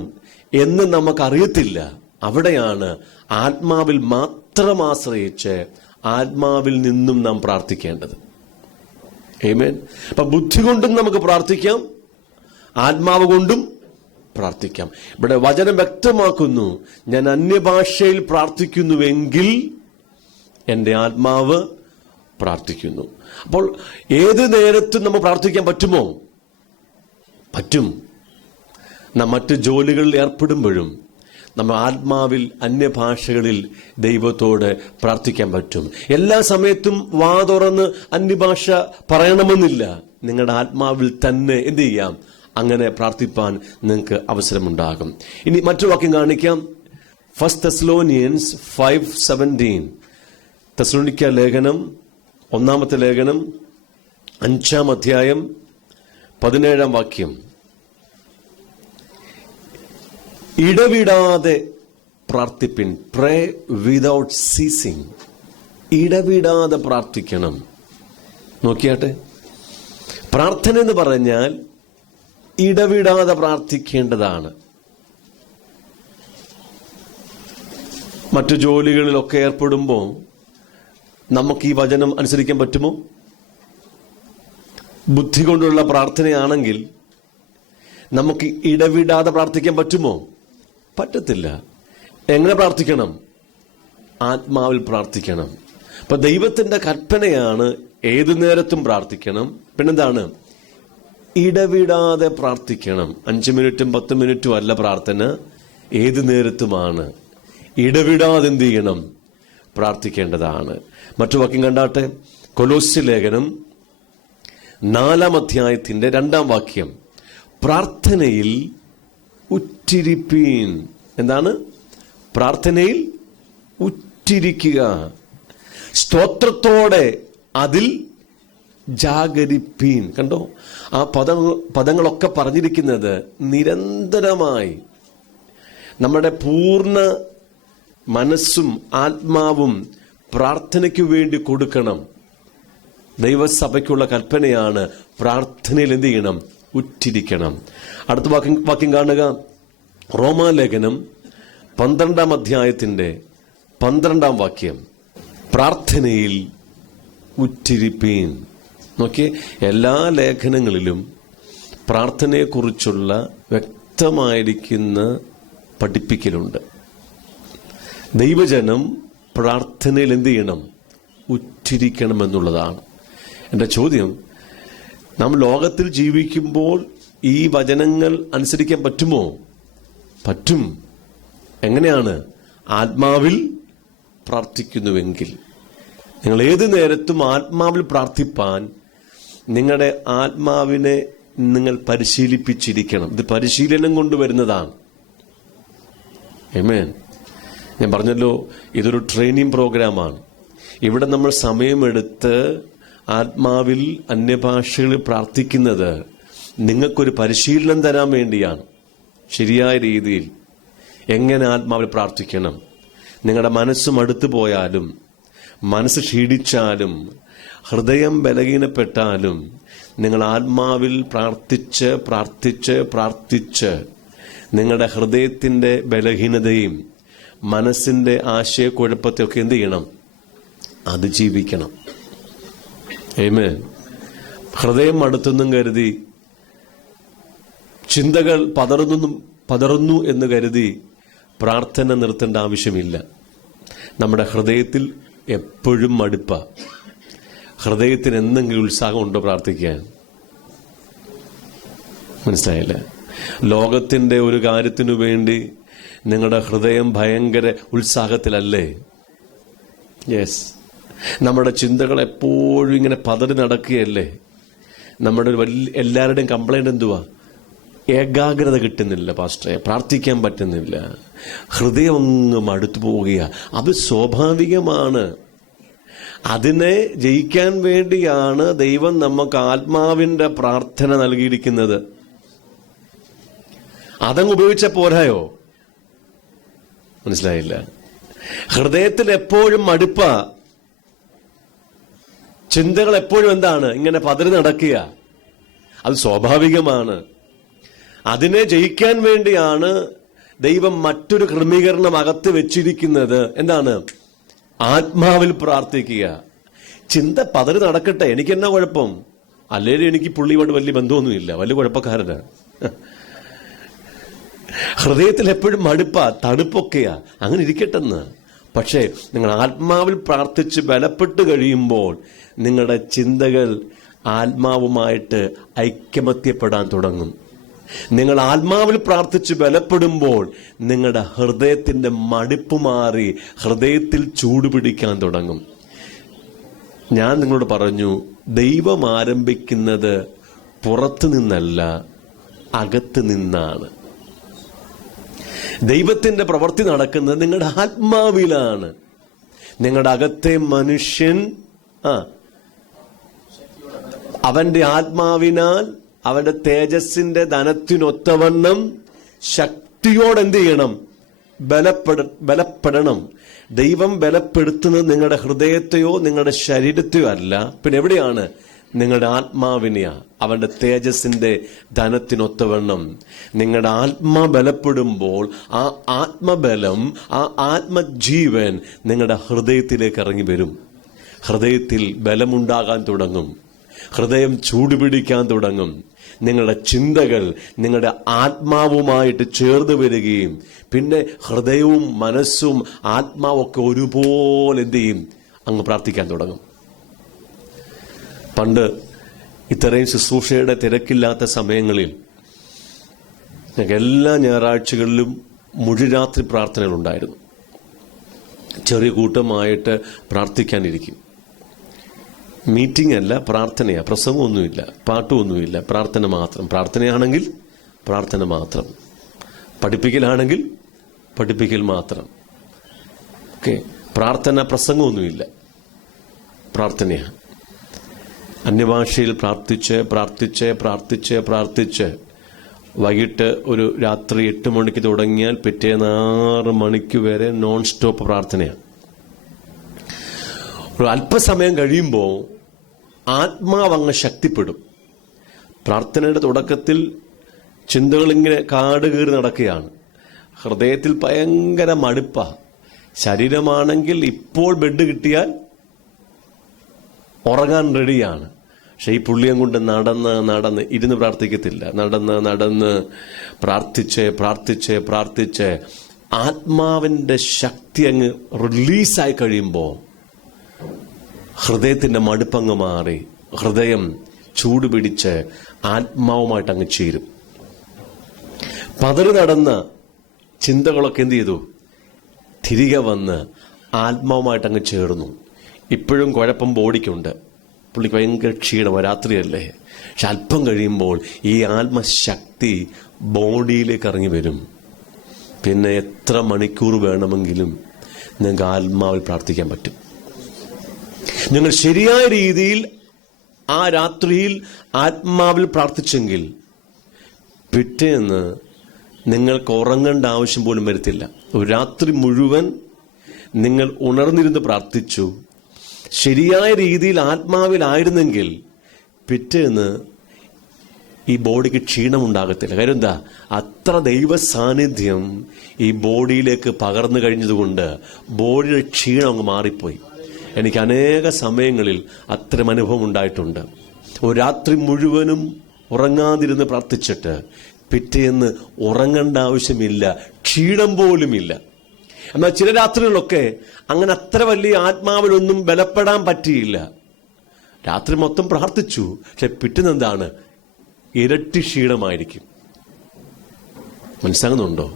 എന്ന് നമുക്കറിയത്തില്ല. അവിടെയാണ് ആത്മാവിൽ മാത്രം ആശ്രയിച്ച് ആത്മാവിൽ നിന്നും നാം പ്രാർത്ഥിക്കേണ്ടത്. ആമേൻ. അപ്പൊ ബുദ്ധി കൊണ്ടും നമുക്ക് പ്രാർത്ഥിക്കാം, ആത്മാവ് കൊണ്ടും പ്രാർത്ഥിക്കാം. ഇവിടെ വചനം വ്യക്തമാക്കുന്നു, ഞാൻ അന്യഭാഷയിൽ പ്രാർത്ഥിക്കുന്നുവെങ്കിൽ എൻ്റെ ആത്മാവ് പ്രാർത്ഥിക്കുന്നു. അപ്പോൾ ഏത് നേരത്തും നമ്മൾ പ്രാർത്ഥിക്കാൻ പറ്റുമോ? പറ്റും. നാം മറ്റ് ജോലികളിൽ ഏർപ്പെടുമ്പോഴും നമ്മൾ ആത്മാവിൽ അന്യഭാഷകളിൽ ദൈവത്തോട് പ്രാർത്ഥിക്കാൻ പറ്റും. എല്ലാ സമയത്തും വാ തുറന്ന് അന്യഭാഷ പറയണമെന്നില്ല. നിങ്ങളുടെ ആത്മാവിൽ തന്നെ എന്ത് ചെയ്യാം? അങ്ങനെ പ്രാർത്ഥിപ്പാൻ നിങ്ങൾക്ക് അവസരമുണ്ടാകും. ഇനി മറ്റു വാക്യം കാണിക്കാം. 1 Thessalonians 5:17. തെസ്സലോനിക്ക ലേഖനം, 1 ലേഖനം 5 അധ്യായം 17 വാക്യം. ഇടവിടാതെ പ്രാർത്ഥിപ്പിൻ. പ്രേ വിതൗട്ട് സീസിങ്. ഇടവിടാതെ പ്രാർത്ഥിക്കണം. നോക്കിയാട്ടെ, പ്രാർത്ഥന എന്ന് പറഞ്ഞാൽ ഇടവിടാതെ പ്രാർത്ഥിക്കേണ്ടതാണ്. മറ്റു ജോലികളിലൊക്കെ ഏർപ്പെടുമ്പോൾ നമുക്ക് ഈ വചനം അനുസരിക്കാൻ പറ്റുമോ? ബുദ്ധി കൊണ്ടുള്ള പ്രാർത്ഥനയാണെങ്കിൽ നമുക്ക് ഇടവിടാതെ പ്രാർത്ഥിക്കാൻ പറ്റുമോ? പറ്റത്തില്ല. എങ്ങനെ പ്രാർത്ഥിക്കണം? ആത്മാവിൽ പ്രാർത്ഥിക്കണം. അപ്പൊ ദൈവത്തിന്റെ കൽപ്പനയാണ് ഏതു നേരത്തും പ്രാർത്ഥിക്കണം. പിന്നെന്താണ്? ഇടവിടാതെ പ്രാർത്ഥിക്കണം. 5 മിനിറ്റും 10 മിനിറ്റും അല്ല പ്രാർത്ഥന, ഏതു നേരത്തുമാണ്. ഇടവിടാതെ എന്ത് ചെയ്യണം? പ്രാർത്ഥിക്കേണ്ടതാണ്. മറ്റു വാക്യം കണ്ടാട്ടെ. കൊലോസ്യ ലേഖനം 4 അധ്യായത്തിന്റെ 2 വാക്യം. പ്രാർത്ഥനയിൽ ഉറ്റിരിപ്പീൻ. എന്താണ്? പ്രാർത്ഥനയിൽ ഉറ്റിരിക്കുക. സ്തോത്രത്തോടെ അതിൽ ജാഗരിപ്പീൻ. കണ്ടോ, ആ പദങ്ങളൊക്കെ പറഞ്ഞിരിക്കുന്നത് നിരന്തരമായി നമ്മുടെ പൂർണ്ണ മനസ്സും ആത്മാവും പ്രാർത്ഥനയ്ക്ക് വേണ്ടി കൊടുക്കണം. ദൈവസഭയ്ക്കുള്ള കൽപ്പനയാണ് പ്രാർത്ഥനയിൽ എന്ത് ചെയ്യണം? ഉറ്റിരിക്കണം. അടുത്ത വാക്യം കാണുക. റോമാലേഖനം 12 അധ്യായത്തിന്റെ 12-ാം വാക്യം, പ്രാർത്ഥനയിൽ ഉറ്റിരിപ്പീൻ. നോക്കിയേ, എല്ലാ ലേഖനങ്ങളിലും പ്രാർത്ഥനയെക്കുറിച്ചുള്ള വ്യക്തമായിരിക്കുന്ന പഠിപ്പിക്കലുണ്ട്. ദൈവജനം പ്രാർത്ഥനയിൽ എന്ത് ചെയ്യണം? ഉറ്റിരിക്കണമെന്നുള്ളതാണ്. എൻ്റെ ചോദ്യം, നാം ലോകത്തിൽ ജീവിക്കുമ്പോൾ ഈ വചനങ്ങൾ അനുസരിക്കാൻ പറ്റുമോ? പറ്റും. എങ്ങനെയാണ്? ആത്മാവിൽ പ്രാർത്ഥിക്കുന്നുവെങ്കിൽ. നിങ്ങൾ ഏത് നേരത്തും ആത്മാവിൽ പ്രാർത്ഥിപ്പാൻ നിങ്ങളുടെ ആത്മാവിനെ നിങ്ങൾ പരിശീലിപ്പിച്ചിരിക്കണം. ഇത് പരിശീലനം കൊണ്ടുവരുന്നതാണ്. ആമേൻ. ഞാൻ പറഞ്ഞല്ലോ, ഇതൊരു ട്രെയിനിങ് പ്രോഗ്രാമാണ്. ഇവിടെ നമ്മൾ സമയമെടുത്ത് ആത്മാവിൽ അന്യഭാഷകളിൽ പ്രാർത്ഥിക്കുന്നത് നിങ്ങൾക്കൊരു പരിശീലനം തരാൻ വേണ്ടിയാണ്. ശരിയായ രീതിയിൽ എങ്ങനെ ആത്മാവിൽ പ്രാർത്ഥിക്കണം. നിങ്ങളുടെ മനസ്സ് മടുത്തു പോയാലും, മനസ്സ് ക്ഷീണിച്ചാലും, ഹൃദയം ബലഹീനപ്പെട്ടാലും, നിങ്ങൾ ആത്മാവിൽ പ്രാർത്ഥിച്ച് പ്രാർത്ഥിച്ച് പ്രാർത്ഥിച്ച് നിങ്ങളുടെ ഹൃദയത്തിന്റെ ബലഹീനതയും മനസ്സിന്റെ ആശയക്കുഴപ്പത്തെയൊക്കെ എന്ത് ചെയ്യണം? അതിജീവിക്കണം. ആമേൻ. ഹൃദയം മടുത്തെന്നും കരുതി, ചിന്തകൾ പതറുന്നു എന്ന് കരുതി പ്രാർത്ഥന നിർത്തേണ്ട ആവശ്യമില്ല. നമ്മുടെ ഹൃദയത്തിൽ എപ്പോഴും മടുപ്പ. ഹൃദയത്തിന് എന്തെങ്കിലും ഉത്സാഹമുണ്ടോ പ്രാർത്ഥിക്കാൻ? മനസ്സിലായില്ല? ലോകത്തിന്റെ ഒരു കാര്യത്തിനു വേണ്ടി നിങ്ങളുടെ ഹൃദയം ഭയങ്കര ഉത്സാഹത്തിലല്ലേ? യെസ്. നമ്മുടെ ചിന്തകൾ എപ്പോഴും ഇങ്ങനെ പതറി നടക്കുകയല്ലേ? നമ്മുടെ എല്ലാവരുടെയും കംപ്ലൈന്റ് എന്തുവാ? ഏകാഗ്രത കിട്ടുന്നില്ല പാസ്റ്ററെ, പ്രാർത്ഥിക്കാൻ പറ്റുന്നില്ല, ഹൃദയം അങ്ങ് മടുത്തു പോവുകയാ. അത് സ്വാഭാവികമാണ്. അതിനെ ജയിക്കാൻ വേണ്ടിയാണ് ദൈവം നമുക്ക് ആത്മാവിന്റെ പ്രാർത്ഥന നൽകിയിരിക്കുന്നത്. അതങ്ങ് ഉപയോഗിച്ച പോരായോ? മനസ്സിലായില്ല? ഹൃദയത്തിൽ എപ്പോഴും മടുപ്പ, ചിന്തകൾ എപ്പോഴും എന്താണ്? ഇങ്ങനെ പതറി നടക്കുക. അത് സ്വാഭാവികമാണ്. അതിനെ ജയിക്കാൻ വേണ്ടിയാണ് ദൈവം മറ്റൊരു ക്രമീകരണം അകത്ത് വെച്ചിരിക്കുന്നത്. എന്താണ്? ആത്മാവിൽ പ്രാർത്ഥിക്കുക. ചിന്ത പതറി നടക്കട്ടെ, എനിക്കെന്നാ കുഴപ്പം? അല്ലെങ്കിൽ എനിക്ക് പുള്ളിയോട് വലിയ ബന്ധമൊന്നുമില്ല, വലിയ കുഴപ്പക്കാരനാ. ഹൃദയത്തിൽ എപ്പോഴും മടുപ്പാ, തണുപ്പൊക്കെയാ, അങ്ങനെ ഇരിക്കട്ടെന്ന്. പക്ഷേ നിങ്ങൾ ആത്മാവിൽ പ്രാർത്ഥിച്ച് ബലപ്പെട്ട് കഴിയുമ്പോൾ നിങ്ങളുടെ ചിന്തകൾ ആത്മാവുമായിട്ട് ഐക്യമത്യപ്പെടാൻ തുടങ്ങും. നിങ്ങൾ ആത്മാവിൽ പ്രാർത്ഥിച്ച് ബലപ്പെടുമ്പോൾ നിങ്ങളുടെ ഹൃദയത്തിന്റെ മടുപ്പ് മാറി ഹൃദയത്തിൽ ചൂടുപിടിക്കാൻ തുടങ്ങും. ഞാൻ നിങ്ങളോട് പറഞ്ഞു, ദൈവം ആരംഭിക്കുന്നത് പുറത്തു നിന്നല്ല, അകത്ത് നിന്നാണ്. ദൈവത്തിന്റെ പ്രവൃത്തി നടക്കുന്നത് നിങ്ങളുടെ ആത്മാവിലാണ്. നിങ്ങളുടെ അകത്തെ മനുഷ്യൻ അവന്റെ ആത്മാവിനാൽ അവന്റെ തേജസ്സിന്റെ ധനത്തിനൊത്തവണ്ണം ശക്തിയോടെ എന്ത് ചെയ്യണം? ബലപ്പെടണം. ദൈവം ബലപ്പെടുത്തുന്നത് നിങ്ങളുടെ ഹൃദയത്തെയോ നിങ്ങളുടെ ശരീരത്തെയോ അല്ല. പിന്നെ എവിടെയാണ്? നിങ്ങളുടെ ആത്മാവിനെയാ. അവന്റെ തേജസ്സിന്റെ ധനത്തിനൊത്തവണ്ണം നിങ്ങളുടെ ആത്മാ ബലപ്പെടുമ്പോൾ ആ ആത്മബലം, ആ ആത്മജീവൻ നിങ്ങളുടെ ഹൃദയത്തിലേക്ക് ഇറങ്ങി വരും. ഹൃദയത്തിൽ ബലമുണ്ടാകാൻ തുടങ്ങും. ഹൃദയം ചൂടുപിടിക്കാൻ തുടങ്ങും. നിങ്ങളുടെ ചിന്തകൾ നിങ്ങളുടെ ആത്മാവുമായിട്ട് ചേർന്ന് വരികയും പിന്നെ ഹൃദയവും മനസ്സും ആത്മാവൊക്കെ ഒരുപോലെ എന്ത് ചെയ്യും? അങ്ങ് പ്രാർത്ഥിക്കാൻ തുടങ്ങും. പണ്ട് ഇത്രയും ശുശ്രൂഷയുടെ തിരക്കില്ലാത്ത സമയങ്ങളിൽ ഞങ്ങൾക്ക് എല്ലാ ഞായറാഴ്ചകളിലും മുഴുരാത്രി പ്രാർത്ഥനകളുണ്ടായിരുന്നു. ചെറിയ കൂട്ടമായിട്ട് പ്രാർത്ഥിക്കാനിരിക്കും. മീറ്റിംഗ് അല്ല, പ്രാർത്ഥനയാ. പ്രസംഗമൊന്നുമില്ല, പാട്ടുമൊന്നുമില്ല, പ്രാർത്ഥന മാത്രം. പ്രാർത്ഥനയാണെങ്കിൽ പ്രാർത്ഥന മാത്രം, പഠിപ്പിക്കലാണെങ്കിൽ പഠിപ്പിക്കൽ മാത്രം. ഓക്കെ, പ്രാർത്ഥന പ്രസംഗമൊന്നുമില്ല, പ്രാർത്ഥനയാണ്. അന്യഭാഷയിൽ പ്രാർത്ഥിച്ച് പ്രാർത്ഥിച്ച് പ്രാർത്ഥിച്ച് പ്രാർത്ഥിച്ച് വൈകിട്ട് ഒരു രാത്രി 8 മണിക്ക് തുടങ്ങിയാൽ പിറ്റേന്ന് 6 മണിക്ക് വരെ നോൺ സ്റ്റോപ്പ് പ്രാർത്ഥനയാണ്. ഒരു അല്പസമയം കഴിയുമ്പോൾ ആത്മാവങ്ങ് ശക്തിപ്പെടും. പ്രാർത്ഥനയുടെ തുടക്കത്തിൽ ചിന്തകളിങ്ങനെ കാട് കയറി നടക്കുകയാണ്. ഹൃദയത്തിൽ ഭയങ്കര മടുപ്പ, ശരീരമാണെങ്കിൽ ഇപ്പോൾ ബെഡ് കിട്ടിയാൽ ഉറങ്ങാൻ റെഡിയാണ്. പക്ഷെ ഈ പുള്ളിയം കൊണ്ട് നടന്ന് ഇരുന്ന് പ്രാർത്ഥിക്കത്തില്ല. നടന്ന് പ്രാർത്ഥിച്ച് ആത്മാവിന്റെ ശക്തി അങ്ങ് റിലീസായി കഴിയുമ്പോൾ ഹൃദയത്തിന്റെ മടുപ്പങ്ങ് മാറി ഹൃദയം ചൂടുപിടിച്ച് ആത്മാവുമായിട്ട് അങ്ങ് ചേരും. പതറി നടന്ന ചിന്തകളൊക്കെ എന്ത് ചെയ്തു? തിരികെ വന്ന് ആത്മാവുമായിട്ട് അങ്ങ് ചേർന്നു. ഇപ്പോഴും കുഴപ്പം ബോഡിക്കുണ്ട്, പുള്ളിക്ക് ഭയങ്കര ക്ഷീണം, രാത്രിയല്ലേ. പക്ഷെ അല്പം കഴിയുമ്പോൾ ഈ ആത്മശക്തി ബോഡിയിലേക്ക് ഇറങ്ങി വരും. പിന്നെ എത്ര മണിക്കൂർ വേണമെങ്കിലും നിങ്ങൾക്ക് ആത്മാവിൽ പ്രാർത്ഥിക്കാൻ പറ്റും. നിങ്ങൾ ശരിയായ രീതിയിൽ ആ രാത്രിയിൽ ആത്മാവിൽ പ്രാർത്ഥിച്ചെങ്കിൽ പിറ്റേന്ന് നിങ്ങൾക്ക് ഉറങ്ങേണ്ട ആവശ്യം പോലും വരത്തില്ല. ഒരു രാത്രി മുഴുവൻ നിങ്ങൾ ഉണർന്നിരുന്ന് പ്രാർത്ഥിച്ചു, ശരിയായ രീതിയിൽ ആത്മാവിലായിരുന്നെങ്കിൽ പിറ്റേന്ന് ഈ ബോഡിക്ക് ക്ഷീണമുണ്ടാകത്തില്ല. കാര്യം എന്താ? അത്ര ദൈവ സാന്നിധ്യം ഈ ബോഡിയിലേക്ക് പകർന്നു കഴിഞ്ഞതുകൊണ്ട് ബോഡിയുടെ ക്ഷീണം അങ്ങ് മാറിപ്പോയി. എനിക്ക് അനേക സമയങ്ങളിൽ അത്തരം അനുഭവം ഉണ്ടായിട്ടുണ്ട്. ഒരു രാത്രി മുഴുവനും ഉറങ്ങാതിരുന്ന് പ്രാർത്ഥിച്ചിട്ട് പിറ്റേന്ന് ഉറങ്ങേണ്ട ആവശ്യമില്ല, ക്ഷീണം പോലുമില്ല. എന്നാൽ ചില രാത്രികളൊക്കെ അങ്ങനെ അത്ര വലിയ ആത്മാവിലൊന്നും ബലപ്പെടാൻ പറ്റിയില്ല. രാത്രി മൊത്തം പ്രാർത്ഥിച്ചു, പക്ഷെ പിറ്റേന്ന് എന്താണ്? ഇരട്ടി ക്ഷീണമായിരിക്കും. മനസ്സിലാകുന്നുണ്ടോ?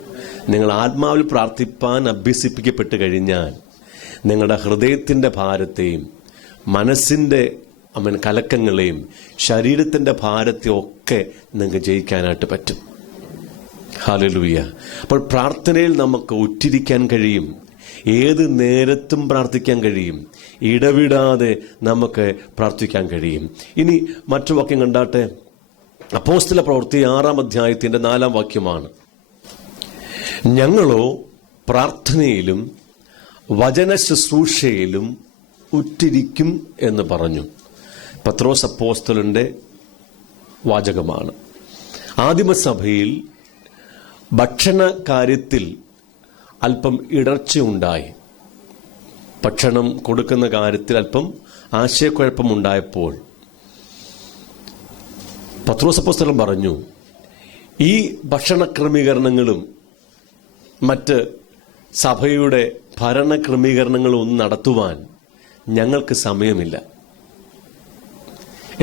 നിങ്ങൾ ആത്മാവിൽ പ്രാർത്ഥിപ്പാൻ അഭ്യസിപ്പിക്കപ്പെട്ട് കഴിഞ്ഞാൽ നിങ്ങളുടെ ഹൃദയത്തിന്റെ ഭാരത്തെയും മനസ്സിന്റെ കലക്കങ്ങളെയും ശരീരത്തിന്റെ ഭാരത്തെയും ഒക്കെ നിങ്ങൾക്ക് ജയിക്കാനായിട്ട് പറ്റും. ഹല്ലേലൂയ. അപ്പോൾ പ്രാർത്ഥനയിൽ നമുക്ക് ഉറ്റിരിക്കാൻ കഴിയും. ഏത് നേരത്തും പ്രാർത്ഥിക്കാൻ കഴിയും. ഇടവിടാതെ നമുക്ക് പ്രാർത്ഥിക്കാൻ കഴിയും. ഇനി മറ്റു വാക്യം കണ്ടാട്ടെ. അപ്പോസ്തല പ്രവൃത്തി 6-ാം അധ്യായത്തിന്റെ 4-ാം വാക്യമാണ്. ഞങ്ങളോ പ്രാർത്ഥനയിലും വചന ശുശ്രൂഷയിലും ഉറ്റിരിക്കും എന്ന് പറഞ്ഞു. പത്രോസ് അപ്പോസ്തലന്റെ വാചകമാണ്. ആദിമസഭയിൽ ഭക്ഷണ കാര്യത്തിൽ അല്പം ഇടർച്ചയുണ്ടായി. ഭക്ഷണം കൊടുക്കുന്ന കാര്യത്തിൽ അല്പം ആശയക്കുഴപ്പമുണ്ടായപ്പോൾ പത്രോസ് അപ്പോസ്തലൻ പറഞ്ഞു, ഈ ഭക്ഷണ ക്രമീകരണങ്ങളും മറ്റ് സഭയുടെ ഭരണ ക്രമീകരണങ്ങളും ഒന്നും നടത്തുവാൻ ഞങ്ങൾക്ക് സമയമില്ല.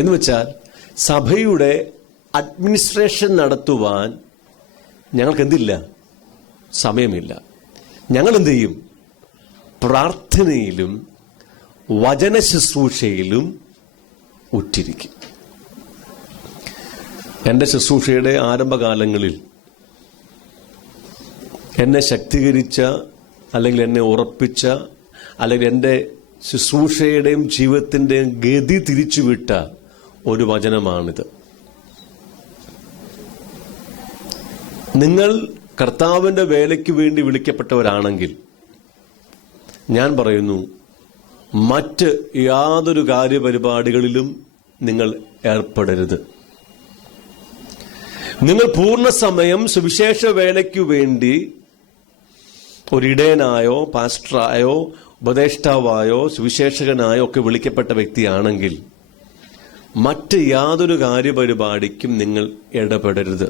എന്ന് വെച്ചാൽ സഭയുടെ അഡ്മിനിസ്ട്രേഷൻ നടത്തുവാൻ ഞങ്ങൾക്ക് എന്തില്ല? സമയമില്ല. ഞങ്ങൾ എന്ത് ചെയ്യും? പ്രാർത്ഥനയിലും വചന ശുശ്രൂഷയിലും ഉറ്റിരിക്കും. എൻ്റെ ശുശ്രൂഷയുടെ ആരംഭകാലങ്ങളിൽ എന്നെ ശക്തീകരിച്ച, അല്ലെങ്കിൽ എന്നെ ഉറപ്പിച്ച, അല്ലെങ്കിൽ എൻ്റെ ശുശ്രൂഷയുടെയും ജീവിതത്തിൻ്റെയും ഗതി തിരിച്ചുവിട്ട ഒരു വചനമാണിത്. നിങ്ങൾ കർത്താവിൻ്റെ വേലയ്ക്ക് വേണ്ടി വിളിക്കപ്പെട്ടവരാണെങ്കിൽ ഞാൻ പറയുന്നു, മറ്റ് യാതൊരു കാര്യപരിപാടികളിലും നിങ്ങൾ ഏർപ്പെടരുത്. നിങ്ങൾ പൂർണ്ണസമയം സുവിശേഷ വേലയ്ക്കു വേണ്ടി ഒരിടയനായോ പാസ്റ്ററായോ ഉപദേഷ്ടാവായോ സുവിശേഷകനായോ ഒക്കെ വിളിക്കപ്പെട്ട വ്യക്തിയാണെങ്കിൽ മറ്റ് യാതൊരു കാര്യപരിപാടിക്കും നിങ്ങൾ ഇടപെടരുത്.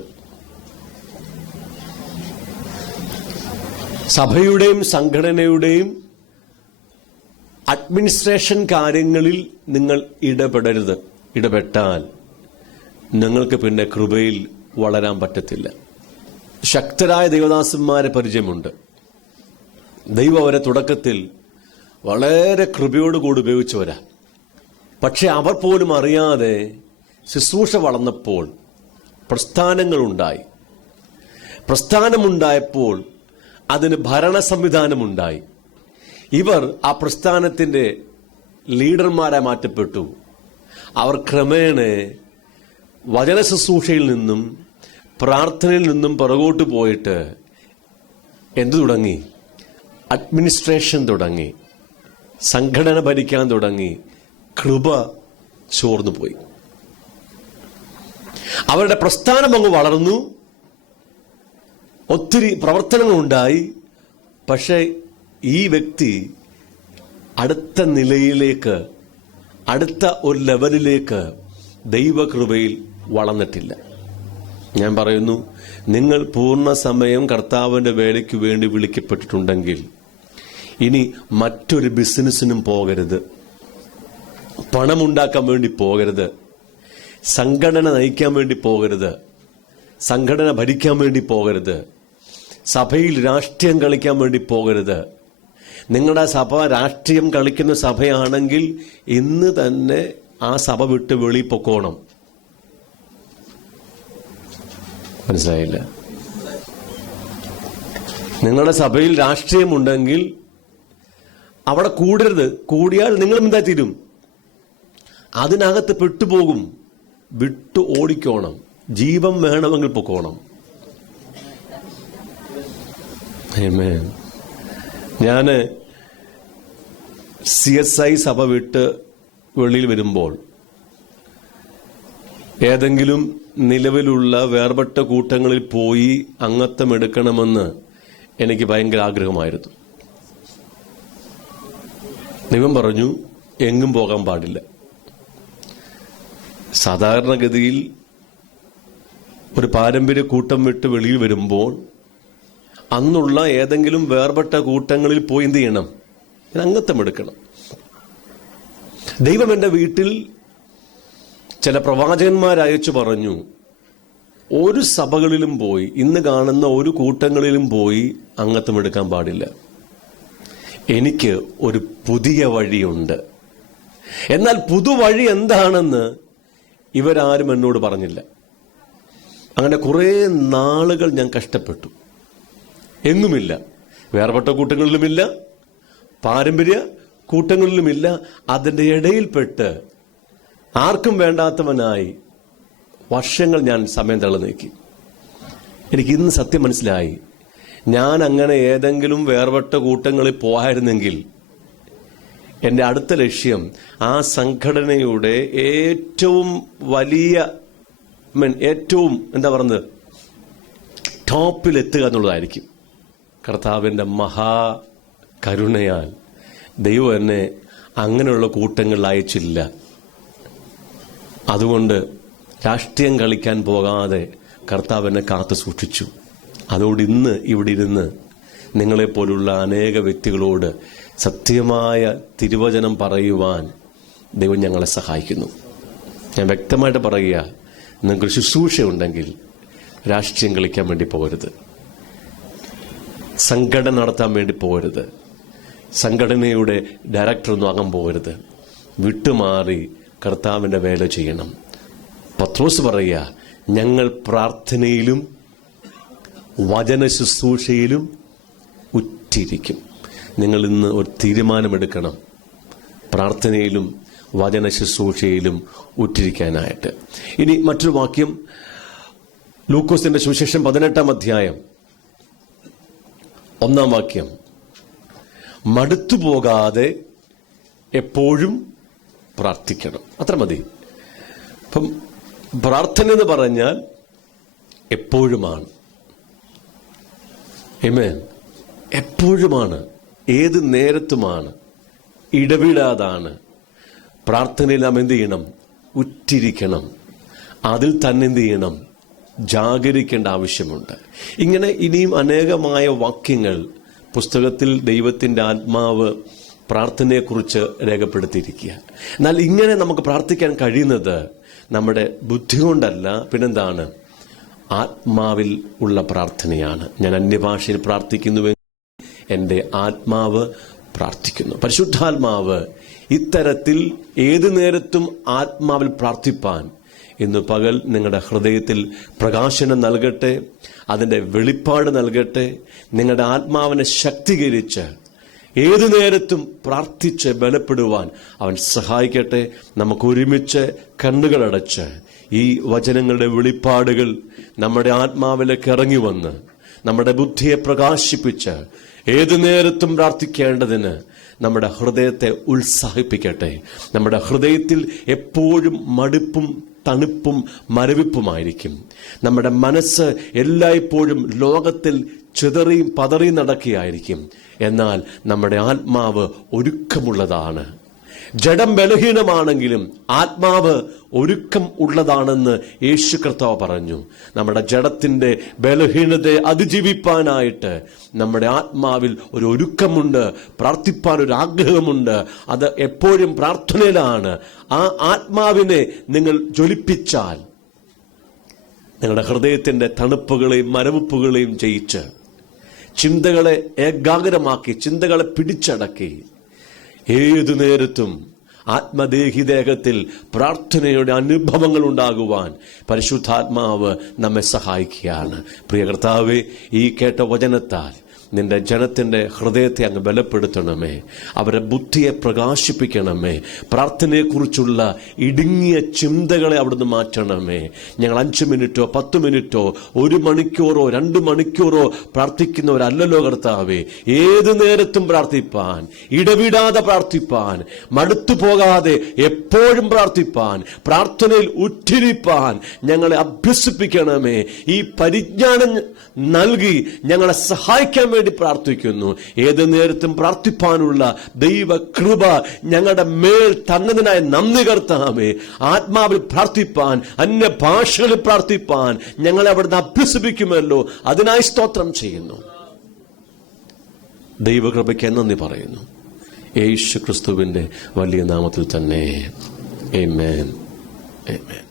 സഭയുടെയും സംഘടനയുടെയും അഡ്മിനിസ്ട്രേഷൻ കാര്യങ്ങളിൽ നിങ്ങൾ ഇടപെടരുത്. ഇടപെട്ടാൽ നിങ്ങൾക്ക് പിന്നെ കൃപയിൽ വളരാൻ പറ്റത്തില്ല. ശക്തരായ ദൈവദാസന്മാരെ പരിചയമുണ്ട്. ദൈവം അവരെ തുടക്കത്തിൽ വളരെ കൃപയോടുകൂടി ഉപയോഗിച്ചവരാ. പക്ഷെ അവർ പോലും അറിയാതെ ശുശ്രൂഷ വളർന്നപ്പോൾ പ്രസ്ഥാനങ്ങളുണ്ടായി. പ്രസ്ഥാനമുണ്ടായപ്പോൾ അതിന് ഭരണ സംവിധാനമുണ്ടായി. ഇവർ ആ പ്രസ്ഥാനത്തിന്റെ ലീഡർമാരായി മാറ്റപ്പെട്ടു. അവർ ക്രമേണ വചന ശുശ്രൂഷയിൽ നിന്നും പ്രാർത്ഥനയിൽ നിന്നും പുറകോട്ട് പോയിട്ട് എന്തു തുടങ്ങി? അഡ്മിനിസ്ട്രേഷൻ തുടങ്ങി, സംഘടന ഭരിക്കാൻ തുടങ്ങി. കൃപ ചോർന്നു പോയി. അവരുടെ പ്രസ്ഥാനം അങ്ങ് വളർന്നു, ഒത്തിരി പ്രവർത്തനങ്ങളുണ്ടായി. പക്ഷെ ഈ വ്യക്തി അടുത്ത നിലയിലേക്ക്, അടുത്ത ഒരു ലെവലിലേക്ക് ദൈവകൃപയിൽ വളർന്നിട്ടില്ല. ഞാൻ പറയുന്നു, നിങ്ങൾ പൂർണ്ണ സമയം കർത്താവിന്റെ വേലയ്ക്ക് വേണ്ടി വിളിക്കപ്പെട്ടിട്ടുണ്ടെങ്കിൽ ഇനി മറ്റൊരു ബിസിനസ്സിനും പോകരുത്, പണമുണ്ടാക്കാൻ വേണ്ടി പോകരുത്, സംഘടന നയിക്കാൻ വേണ്ടി പോകരുത്, സംഘടന ഭരിക്കാൻ വേണ്ടി പോകരുത്, സഭയിൽ രാഷ്ട്രീയം കളിക്കാൻ വേണ്ടി പോകരുത്. നിങ്ങളുടെ സഭ രാഷ്ട്രീയം കളിക്കുന്ന സഭയാണെങ്കിൽ ഇന്ന് തന്നെ ആ സഭ വിട്ട് വെളിയിൽ പൊക്കോണം. മനസ്സിലായില്ല? നിങ്ങളുടെ സഭയിൽ രാഷ്ട്രീയമുണ്ടെങ്കിൽ അവിടെ കൂടരുത്. കൂടിയാൽ നിങ്ങൾ എന്താ തീരും? അതിനകത്ത് പെട്ടുപോകും. വിട്ടു ഓടിക്കോണം. ജീവൻ വേണമെങ്കിൽ പൊക്കോണം. ഞാന് CSI സഭ വിട്ട് വെളിയിൽ വരുമ്പോൾ ഏതെങ്കിലും നിലവിലുള്ള വേർപെട്ട കൂട്ടങ്ങളിൽ പോയി അംഗത്വം എടുക്കണമെന്ന് എനിക്ക് ഭയങ്കര ആഗ്രഹമായിരുന്നു. ദൈവം പറഞ്ഞു, എങ്ങും പോകാൻ പാടില്ല. സാധാരണഗതിയിൽ ഒരു പാരമ്പര്യ കൂട്ടം വിട്ട് വെളിയിൽ വരുമ്പോൾ അന്നുള്ള ഏതെങ്കിലും വേർപെട്ട കൂട്ടങ്ങളിൽ പോയി എന്ത് ചെയ്യണം? അംഗത്വം എടുക്കണം. ദൈവം എന്റെ വീട്ടിൽ ചില പ്രവാചകന്മാരയച്ചു പറഞ്ഞു, ഒരു സഭകളിലും പോയി, ഇന്ന് കാണുന്ന ഒരു കൂട്ടങ്ങളിലും പോയി അംഗത്വം എടുക്കാൻ പാടില്ല. എനിക്ക് ഒരു പുതിയ വഴിയുണ്ട്. എന്നാൽ പുതുവഴി എന്താണെന്ന് ഇവരാരും എന്നോട് പറഞ്ഞില്ല. അങ്ങനെ കുറെ നാളുകൾ ഞാൻ കഷ്ടപ്പെട്ടു. എങ്ങുമില്ല, വേർപെട്ട കൂട്ടങ്ങളിലുമില്ല, പാരമ്പര്യ കൂട്ടങ്ങളിലുമില്ല. അതിന്റെ ഇടയിൽപ്പെട്ട് ആർക്കും വേണ്ടാത്തവനായി വർഷങ്ങൾ ഞാൻ സമയം തള്ളി നീക്കി. എനിക്ക് ഇന്ന് സത്യം മനസ്സിലായി. ഞാൻ അങ്ങനെ ഏതെങ്കിലും വേർപെട്ട കൂട്ടങ്ങളിൽ പോയായിരുന്നെങ്കിൽ എന്റെ അടുത്ത ലക്ഷ്യം ആ സംഘടനയുടെ ഏറ്റവും വലിയ, ഏറ്റവും എന്താ പറയുന്നത്, ടോപ്പിലെത്തുക എന്നുള്ളതായിരിക്കും. കർത്താവിന്റെ മഹാകരുണയാൽ ദൈവം എന്നെ അങ്ങനെയുള്ള കൂട്ടങ്ങളിൽ അയച്ചില്ല. അതുകൊണ്ട് രാഷ്ട്രീയം കളിക്കാൻ പോകാതെ കർത്താവ് എന്നെ കാത്തു സൂക്ഷിച്ചു. അതുകൊണ്ട് ഇന്ന് ഇവിടെ ഇരുന്ന് നിങ്ങളെപ്പോലുള്ള അനേക വ്യക്തികളോട് സത്യമായ തിരുവചനം പറയുവാൻ ദൈവം ഞങ്ങളെ സഹായിക്കുന്നു. ഞാൻ വ്യക്തമായിട്ട് പറയുക, നിങ്ങൾക്ക് ശുശ്രൂഷയുണ്ടെങ്കിൽ രാഷ്ട്രീയം കളിക്കാൻ വേണ്ടി പോകരുത്, സംഘടന നടത്താൻ വേണ്ടി പോകരുത്, സംഘടനയുടെ ഡയറക്ടറൊന്നും ആകാൻ പോകരുത്. വിട്ടുമാറി കർത്താവിന്റെ വേല ചെയ്യണം. പത്രോസ് പറയുക, ഞങ്ങൾ പ്രാർത്ഥനയിലും വചന ശുശ്രൂഷയിലും ഉറ്റിരിക്കും. നിങ്ങൾ ഇന്ന് ഒരു തീരുമാനമെടുക്കണം, പ്രാർത്ഥനയിലും വചന ശുശ്രൂഷയിലും ഉറ്റിരിക്കാനായിട്ട്. ഇനി മറ്റൊരു വാക്യം, ലൂക്കോസിന്റെ സുവിശേഷം 18-ാം അധ്യായം 1-ാം വാക്യം, മടുത്തുപോകാതെ എപ്പോഴും പ്രാർത്ഥിക്കണം. അത്ര മതി. അപ്പം പ്രാർത്ഥന എന്ന് പറഞ്ഞാൽ എപ്പോഴുമാണ്. ആമേൻ. എപ്പോഴുമാണ്, ഏത് നേരത്തുമാണ്, ഇടവിടാതാണ്. പ്രാർത്ഥനയിൽ നാം എന്ത് ചെയ്യണം? ഉറ്റിരിക്കണം. അതിൽ തന്നെ എന്ത് ചെയ്യണം? ജാഗരിക്കേണ്ട ആവശ്യമുണ്ട്. ഇങ്ങനെ ഇനിയും അനേകമായ വാക്യങ്ങൾ പുസ്തകത്തിൽ ദൈവത്തിന്റെ ആത്മാവ് പ്രാർത്ഥനയെക്കുറിച്ച് രേഖപ്പെടുത്തിയിരിക്കുക. എന്നാൽ ഇങ്ങനെ നമുക്ക് പ്രാർത്ഥിക്കാൻ കഴിയുന്നത് നമ്മുടെ ബുദ്ധി കൊണ്ടല്ല, പിന്നെന്താണ്? ആത്മാവിൽ ഉള്ള പ്രാർത്ഥനയാണ്. ഞാൻ അന്യഭാഷയിൽ പ്രാർത്ഥിക്കുന്നുവെങ്കിൽ എൻ്റെ ആത്മാവ് പ്രാർത്ഥിക്കുന്നു. പരിശുദ്ധാത്മാവ് ഇത്തരത്തിൽ ഏതു നേരത്തും ആത്മാവിൽ പ്രാർത്ഥിപ്പാൻ ഇന്ന് പകൽ നിങ്ങളുടെ ഹൃദയത്തിൽ പ്രകാശനം നൽകട്ടെ, അതിന്റെ വെളിപ്പാട് നൽകട്ടെ. നിങ്ങളുടെ ആത്മാവിനെ ശക്തീകരിച്ച് ഏതു നേരത്തും പ്രാർത്ഥിച്ച് ബലപ്പെടുവാൻ അവൻ സഹായിക്കട്ടെ. നമുക്ക് ഒരുമിച്ച് കണ്ണുകളടച്ച് ഈ വചനങ്ങളുടെ വെളിപ്പാടുകൾ നമ്മുടെ ആത്മാവിലേക്ക് ഇറങ്ങി വന്ന് നമ്മുടെ ബുദ്ധിയെ പ്രകാശിപ്പിച്ച് ഏതു നേരത്തും പ്രാർത്ഥിക്കേണ്ടതിന് നമ്മുടെ ഹൃദയത്തെ ഉത്സാഹിപ്പിക്കട്ടെ. നമ്മുടെ ഹൃദയത്തിൽ എപ്പോഴും മടുപ്പും തണുപ്പും മരവിപ്പുമായിരിക്കും. നമ്മുടെ മനസ്സ് എല്ലായ്പ്പോഴും ലോകത്തിൽ ചിതറിയും പതറിയും നടക്കുകയായിരിക്കും. എന്നാൽ നമ്മുടെ ആത്മാവ് ഒരുക്കമുള്ളതാണ്. ജഡം ബലഹീനമാണെങ്കിലും ആത്മാവ് ഒരുക്കം ഉള്ളതാണെന്ന് യേശു കർത്താവ് പറഞ്ഞു. നമ്മുടെ ജഡത്തിന്റെ ബലഹീനതയെ അതിജീവിപ്പാനായിട്ട് നമ്മുടെ ആത്മാവിൽ ഒരു ഒരുക്കമുണ്ട്, പ്രാർത്ഥിപ്പാൻ ഒരു ആഗ്രഹമുണ്ട്. അത് എപ്പോഴും പ്രാർത്ഥനയിലാണ്. ആ ആത്മാവിനെ നിങ്ങൾ ജ്വലിപ്പിച്ചാൽ നിങ്ങളുടെ ഹൃദയത്തിന്റെ തണുപ്പുകളെയും മരവിപ്പുകളെയും ജയിച്ച് ചിന്തകളെ ഏകാഗ്രമാക്കി, ചിന്തകളെ പിടിച്ചടക്കി ഏതു നേരത്തും ആത്മദേഹിദേഹത്തിൽ പ്രാർത്ഥനയുടെ അനുഭവങ്ങൾ ഉണ്ടാകുവാൻ പരിശുദ്ധാത്മാവ് നമ്മെ സഹായിക്കുകയാണ്. പ്രിയ കർത്താവേ, ഈ കേട്ട വചനത്താൽ നിന്റെ ജനത്തിന്റെ ഹൃദയത്തെ അങ്ങ് ബലപ്പെടുത്തണമേ, അവരെ ബുദ്ധിയെ പ്രകാശിപ്പിക്കണമേ, പ്രാർത്ഥനയെക്കുറിച്ചുള്ള ഇടുങ്ങിയ ചിന്തകളെ അവിടുന്ന് മാറ്റണമേ. ഞങ്ങൾ 5 മിനിറ്റോ 10 മിനിറ്റോ 1 മണിക്കൂറോ 2 മണിക്കൂറോ പ്രാർത്ഥിക്കുന്നവരല്ലല്ലോ കർത്താവേ. ഏതു നേരത്തും പ്രാർത്ഥിപ്പാൻ, ഇടവിടാതെ പ്രാർത്ഥിപ്പാൻ, മടുത്തു പോകാതെ എപ്പോഴും പ്രാർത്ഥിപ്പാൻ, പ്രാർത്ഥനയിൽ ഉറ്റിരിപ്പാൻ ഞങ്ങളെ അഭ്യസിപ്പിക്കണമേ. ഈ പരിജ്ഞാനം നൽകി ഞങ്ങളെ സഹായിക്കാൻ വേണ്ടി പ്രാർത്ഥിക്കുന്നു. ഏത് നേരത്തും പ്രാർത്ഥിപ്പാനുള്ള ദൈവ കൃപ ഞങ്ങളുടെ മേൽ തന്നതിനായി നന്ദി കർത്താവേ. ആത്മാവിൽ പ്രാർത്ഥിപ്പാൻ, അന്യ ഭാഷകളിൽ പ്രാർത്ഥിപ്പാൻ ഞങ്ങളെ അവിടുന്ന് അഭ്യസിപ്പിക്കുമല്ലോ. അതിനായി സ്തോത്രം ചെയ്യുന്നു. ദൈവകൃപയ്ക്ക് നന്ദി പറയുന്നു. യേശു ക്രിസ്തുവിന്റെ വലിയ നാമത്തിൽ തന്നെ. ആമേൻ. ആമേൻ.